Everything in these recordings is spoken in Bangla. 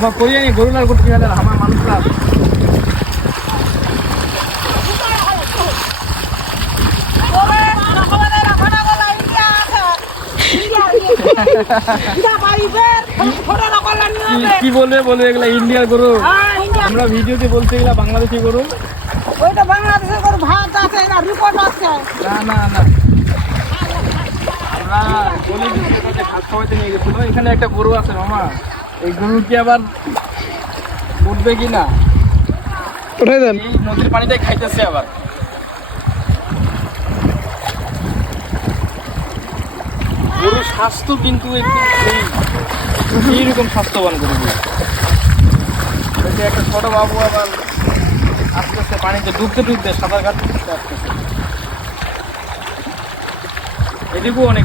তোমার করিয়ে নি গরুলার করতে গেলে আমার মানুষরা কি বলবে বলবে এগুলা ইন্ডিয়ার গরু। আমরা ভিডিওতে বলতে গেলা বাংলাদেশি গরু। ওইটা বাংলাদেশের গরু ভাত আছে না রিপোর্ট আছে। না না না আমরা বলি ভাত খাওয়াতে নিয়ে গেছিল। এখানে একটা গরু আছে মামা, এই গরু কি আবার উঠবে কি না উঠাই দেন। এই নদীর পানিটাই খাইতেছে আবার। গরুর স্বাস্থ্য কিন্তু এইরকম স্বাস্থ্যবান গরু। একটা ছোট বাবু আবার আস্তে আস্তে পানিতে ডুবতে ডুবতে সাঁতার কাটতে আসতেছে। এদিকেও অনেক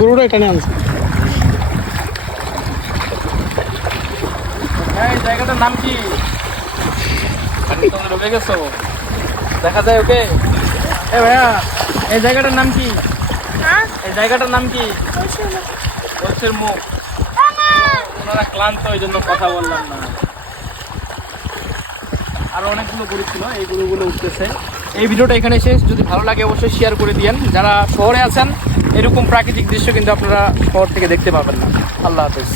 গরুটা এখানে আনছে। এই জায়গাটার নাম কি? তোমরা ডুবে গেছো, দেখা যায় ওকে। এ ভাইয়া, এই জায়গাটার নাম কি? এই জায়গাটার নাম কি? ঐশের মুখ। ওনারা ক্লান্ত, ওই জন্য কথা বললাম না। আরো অনেকগুলো গরু ছিল, এই গরুগুলো উঠতেছে। এই ভিডিওটা এখানে শেষ। যদি ভালো লাগে অবশ্যই শেয়ার করে দিয়েন। যারা শহরে আছেন এরকম প্রাকৃতিক দৃশ্য কিন্তু আপনারা শহর থেকে দেখতে পাবেন না। আল্লাহ হাফেজ।